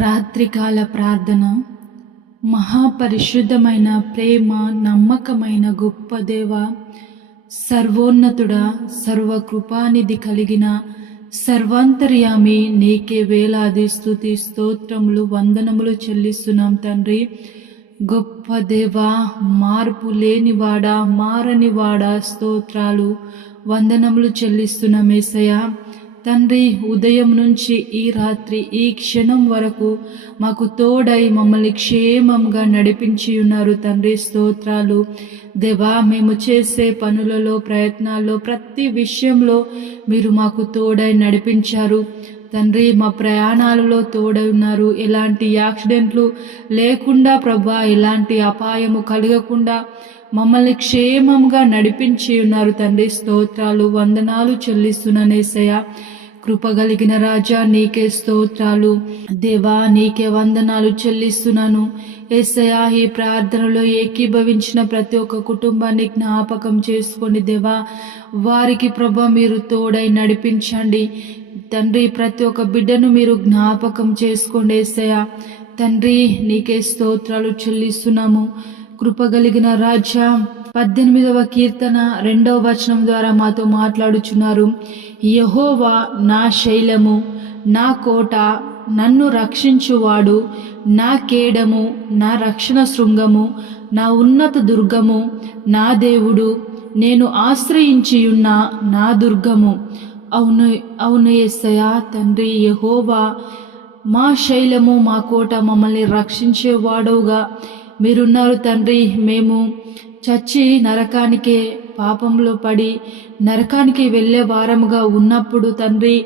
రాత్రికాల ప్రార్థన మహాపరిశుద్ధమైన ప్రేమ నమ్మకమైన గొప్ప దేవ సర్వోన్నతుడ సర్వకృపానిధి కలిగిన సర్వాంతర్యామి నీకే వేలాది స్థుతి స్తోత్రములు వందనములు చెల్లిస్తున్నాం తండ్రి. గొప్ప దేవా మార్పు లేనివాడా మారనివాడా స్తోత్రాలు వందనములు చెల్లిస్తున్నాం ఏసయ్య. తండ్రి ఉదయం నుంచి ఈ రాత్రి ఈ క్షణం వరకు మాకు తోడై మమ్మల్ని క్షేమంగా నడిపించి ఉన్నారు తండ్రి స్తోత్రాలు. దేవా మేము చేసే పనులలో ప్రయత్నాల్లో ప్రతి విషయంలో మీరు మాకు తోడై నడిపించారు. తండ్రి మా ప్రయాణాలలో తోడై ఉన్నారు ఎలాంటి యాక్సిడెంట్లు లేకుండా ప్రభా ఎలాంటి అపాయము కలగకుండా మమ్మల్ని క్షేమంగా నడిపించి ఉన్నారు తండ్రి. స్తోత్రాలు వందనాలు చెల్లిస్తున్నానేసయ్య కృపగలిగిన రాజా నీకే స్తోత్రాలు. దేవా నీకే వందనాలు చెల్లిస్తున్నాను. ఎస్సయా ఈ ప్రార్థనలో ఏకీభవించిన ప్రతి ఒక్క కుటుంబాన్ని జ్ఞాపకం చేసుకొని దేవా వారికి ప్రభ మీరు తోడై నడిపించండి. తండ్రి ప్రతి ఒక్క బిడ్డను మీరు జ్ఞాపకం చేసుకోండి ఏసయ్యా. తండ్రి నీకే స్తోత్రాలు చెల్లిస్తున్నాము. కృపగలిగిన రాజా పద్దెనిమిదవ కీర్తన రెండవ వచనం ద్వారా మాతో మాట్లాడుచున్నారు. యహోవా నా శైలము నా కోట నన్ను రక్షించువాడు. నా కేడము నా రక్షణ శృంగము నా ఉన్నత దుర్గము నా దేవుడు. నేను ఆశ్రయించియున్న నా దుర్గము. అవును అవును ఎస్సయా తండ్రి యహోవా మా శైలము మా కోట మమ్మల్ని రక్షించేవాడవుగా. మీరున్నారు తండ్రి మేము చచ్చి నరకానికే పాపంలో పడి నరకానికి వెళ్ళే వారముగా ఉన్నప్పుడు తండ్రి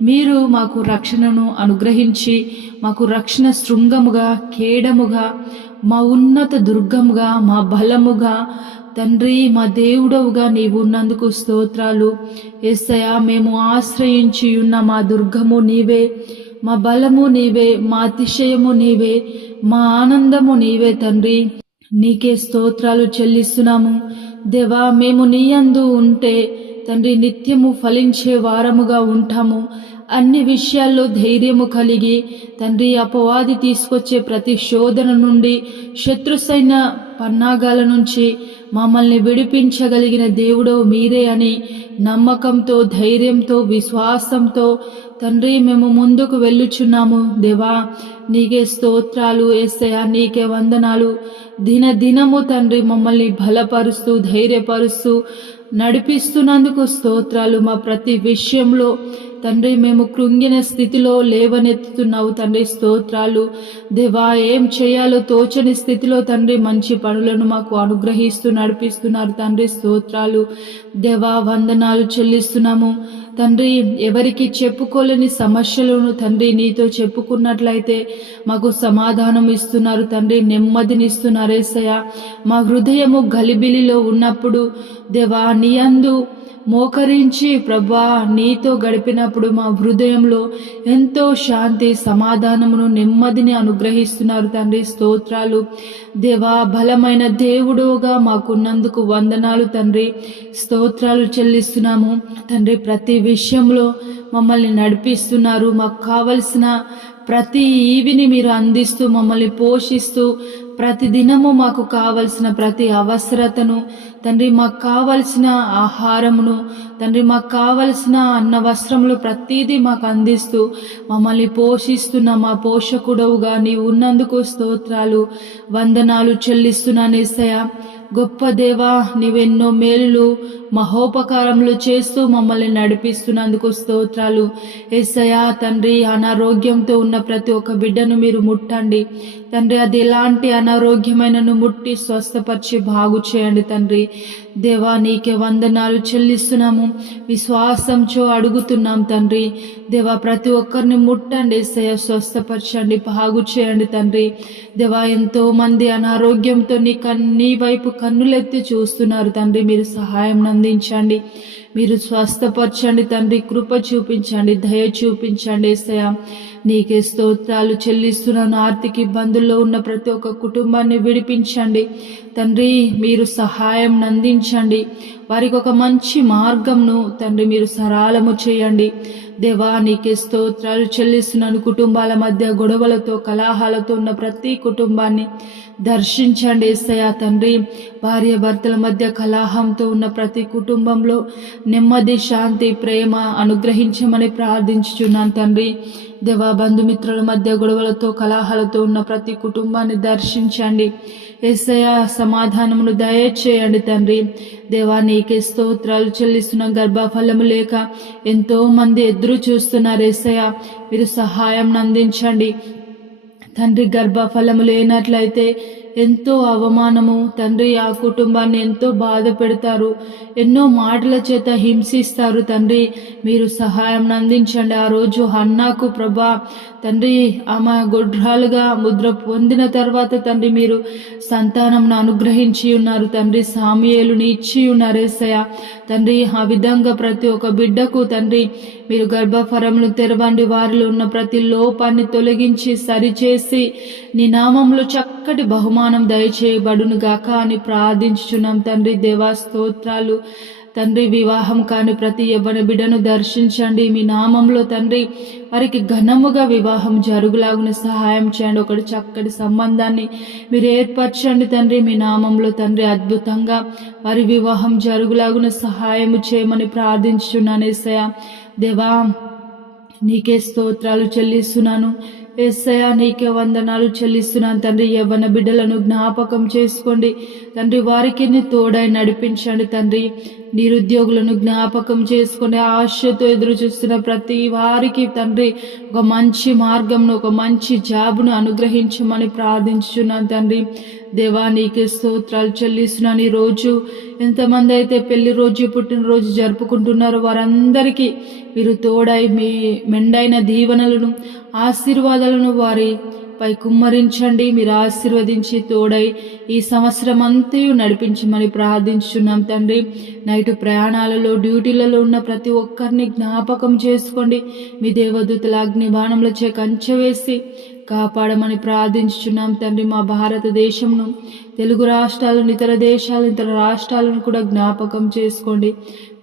మీరు మాకు రక్షణను అనుగ్రహించి మాకు రక్షణ శృంగముగా కేడముగా మా ఉన్నత దుర్గముగా మా బలముగా తండ్రి మా దేవుడవుగా నీవు ఉన్నందుకు స్తోత్రాలు. ఎస్సయా మేము ఆశ్రయించి ఉన్న మా దుర్గము నీవే మా బలము నీవే మా అతిశయము నీవే మా ఆనందము నీవే తండ్రి. నీకే స్తోత్రాలు చెల్లిస్తున్నాము. దేవా మేము నీయందు ఉంటే తండ్రి నిత్యము ఫలించే వారముగా ఉంటాము. అన్ని విషయాల్లో ధైర్యము కలిగి తండ్రి అపవాది తీసుకొచ్చే ప్రతి శోధన నుండి శత్రుసైన పన్నాగాల నుంచి మమ్మల్ని విడిపించగలిగిన దేవుడో మీరే అని నమ్మకంతో ధైర్యంతో విశ్వాసంతో తండ్రి మేము ముందుకు వెళ్ళుచున్నాము. దేవా నీకే స్తోత్రాలు ఏసయా నీకే వందనాలు. దిన దినము తండ్రి మమ్మల్ని బలపరుస్తూ ధైర్యపరుస్తూ నడిపిస్తున్నందుకు స్తోత్రాలు. మా ప్రతి విషయంలో తండ్రి మేము కృంగిన స్థితిలో లేవనెత్తుతున్నావు తండ్రి స్తోత్రాలు. దేవా ఏం చేయాలో తోచని స్థితిలో తండ్రి మంచి పనులను మాకు అనుగ్రహిస్తూ నడిపిస్తున్నారు తండ్రి స్తోత్రాలు. దేవా వందనాలు చెల్లిస్తున్నాము. తండ్రి ఎవరికి చెప్పుకోలేని సమస్యలను తండ్రి నీతో చెప్పుకున్నట్లయితే మాకు సమాధానం ఇస్తున్నారు తండ్రి నెమ్మదిని ఇస్తున్నారు ఏసయ్య. మా హృదయము గలిబిలిలో ఉన్నప్పుడు దేవా నీ అందు మోకరించి ప్రభా నీతో గడిపినప్పుడు మా హృదయంలో ఎంతో శాంతి సమాధానమును నెమ్మదిని అనుగ్రహిస్తున్నారు తండ్రి స్తోత్రాలు. దేవా బలమైన దేవుడుగా మాకున్నందుకు వందనాలు తండ్రి. స్తోత్రాలు చెల్లిస్తున్నాము. తండ్రి ప్రతి విషయంలో మమ్మల్ని నడిపిస్తున్నారు. మాకు కావలసిన ప్రతి ఈవిని మీరు అందిస్తూ మమ్మల్ని పోషిస్తూ ప్రతి దినము మాకు కావలసిన ప్రతి అవసరతను తండ్రి మాకు కావలసిన ఆహారమును తండ్రి మాకు కావలసిన అన్న వస్త్రములు ప్రతిదీ మాకు అందిస్తూ మమ్మల్ని పోషిస్తున్న మా పోషకుడవుగా నీ ఉన్నందుకు స్తోత్రాలు వందనాలు చెల్లిస్తున్నాను ఏసయ్య. గొప్ప దేవా నీవెన్నో మేలులు మహోపకారములు చేస్తూ మమ్మల్ని నడిపిస్తున్నందుకు స్తోత్రాలు. ఎస్సయా తండ్రి అనారోగ్యంతో ఉన్న ప్రతి ఒక్క బిడ్డను మీరు ముట్టండి. తండ్రి అది ఎలాంటి అనారోగ్యమైనను ముట్టి స్వస్థపరిచి బాగు చేయండి తండ్రి. దేవా నీకే వందనాలు చెల్లిస్తున్నాము. విశ్వాసంతో అడుగుతున్నాం తండ్రి. దేవా ప్రతి ఒక్కరిని ముట్టండి సయ స్వస్థపరచండి బాగు చేయండి తండ్రి. దేవా ఎంతో మంది అనారోగ్యంతో నీ కన్ నీ వైపు కన్నులెత్తి చూస్తున్నారు తండ్రి. మీరు సహాయం అందించండి. మీరు స్వస్థపరచండి తండ్రి కృప చూపించండి దయ చూపించండి ఏసయ నీకే స్తోత్రాలు చెల్లిస్తున్నాను. ఆర్థిక ఇబ్బందుల్లో ఉన్న ప్రతి ఒక్క కుటుంబాన్ని విడిపించండి. తండ్రి మీరు సహాయం అందించండి. వారికి ఒక మంచి మార్గంను తండ్రి మీరు సరళము చేయండి. దేవా నీకే స్తోత్రాలు చెల్లిస్తున్నాను. కుటుంబాల మధ్య గొడవలతో కలహాలతో ఉన్న ప్రతి కుటుంబాన్ని దర్శించండి ఏసయ్య తండ్రి. భార్య భర్తల మధ్య కలహంతో ఉన్న ప్రతి కుటుంబంలో నెమ్మది శాంతి ప్రేమ అనుగ్రహించమని ప్రార్థించుచున్నాను తండ్రి. దేవా బంధుమిత్రుల మధ్య గొడవలతో కలహాలతో ఉన్న ప్రతి కుటుంబాన్ని దర్శించండి. ఎస్ఐ సమాధానమును దయచేయండి తండ్రి. దేవా నీకే స్తోత్రాలు చెల్లిస్తున్న గర్భఫలము లేక ఎంతో మంది ఎదురు చూస్తున్నారు ఎస్ఐ మీరు సహాయం అందించండి. తండ్రి గర్భఫలము లేనట్లయితే ఎంతో అవమానము. తండ్రి ఆ కుటుంబాన్ని ఎంతో బాధ పెడతారు. ఎన్నో మాటల చేత హింసిస్తారు తండ్రి. మీరు సహాయం అందించండి. ఆ రోజు హన్నాకు ప్రభా తండ్రి ఆమె గొడ్రాలుగా ముద్ర పొందిన తర్వాత తండ్రి మీరు సంతానంను అనుగ్రహించి ఉన్నారు. తండ్రి సామియేలుని ఇచ్చి ఉన్నారు ఏసయ తండ్రి ఆ విధంగా ప్రతి ఒక్క బిడ్డకు తండ్రి మీరు గర్భఫరములు తెరవండి. వారిలో ఉన్న ప్రతి లోపాన్ని తొలగించి సరిచేసి నీ నామంలో చక్కటి బహుమానం దయచేయబడును గాక అని ప్రార్థించుచున్నాం. తండ్రి దేవా స్తోత్రాలు. తండ్రి వివాహం కాని ప్రతి యవ్వన బిడ్డను దర్శించండి. మీ నామంలో తండ్రి వారికి ఘనముగా వివాహం జరుగులాగున సహాయం చేయండి. ఒకటి చక్కటి సంబంధాన్ని మీరు ఏర్పరచండి తండ్రి. మీ నామంలో తండ్రి అద్భుతంగా వారి వివాహం జరుగులాగున సహాయం చేయమని ప్రార్థించుచున్నాను ఏసయ దేవా నీకే స్తోత్రాలు చెల్లిస్తున్నాను. ఎస్సయా నీకే వందనాలు చెల్లిస్తున్నాను తండ్రి. యవ్వన బిడ్డలను జ్ఞాపకం చేసుకోండి. తండ్రి వారికి తోడై నడిపించండి తండ్రి. నిరుద్యోగులను జ్ఞాపకం చేసుకుని ఆశతో ఎదురు చూస్తున్న ప్రతి వారికి తండ్రి ఒక మంచి మార్గంను ఒక మంచి జాబ్ను అనుగ్రహించమని ప్రార్థించున్నాను తండ్రి. దేవా నీకే స్తోత్రాలు చెల్లిస్తున్నాను ఈ రోజు. ఎంతమంది అయితే పెళ్ళి రోజు పుట్టినరోజు జరుపుకుంటున్నారో వారందరికీ మీరు తోడై మీ మెండైన దీవెనలను ఆశీర్వాదాలను వారి పై కుమ్మరించండి. మీరు ఆశీర్వదించి తోడై ఈ సంవత్సరం అంతయు నడిపించమని ప్రార్థించున్నాం తండ్రి. నైట్ ప్రయాణాలలో డ్యూటీలలో ఉన్న ప్రతి ఒక్కరిని జ్ఞాపకం చేసుకోండి. మీ దేవదూతల అగ్ని బాణంలచే కంచె వేసి కాపాడమని ప్రార్థించుచున్నాం తండ్రి మా భారతదేశంను తెలుగు రాష్ట్రాలను ఇతర దేశాలు ఇతర రాష్ట్రాలను కూడా జ్ఞాపకం చేసుకోండి.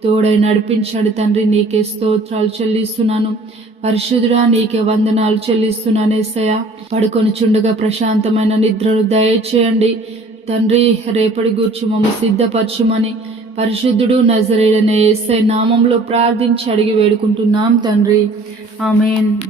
తోడై నడిపించండి తండ్రి నీకే స్తోత్రాలు చెల్లిస్తున్నాను. పరిశుద్ధుడా నీకే వందనాలు చెల్లిస్తున్నాను ఏసయ్య. పడుకొని చుండగా ప్రశాంతమైన నిద్రను దయచేయండి. తండ్రి రేపటి గూర్చి మమ్మ సిద్ధపరచుమని పరిశుద్ధుడు నజరేడనే ఎస్ఐ నామంలో ప్రార్థించి అడిగి వేడుకుంటున్నాం తండ్రి. ఆమెన్.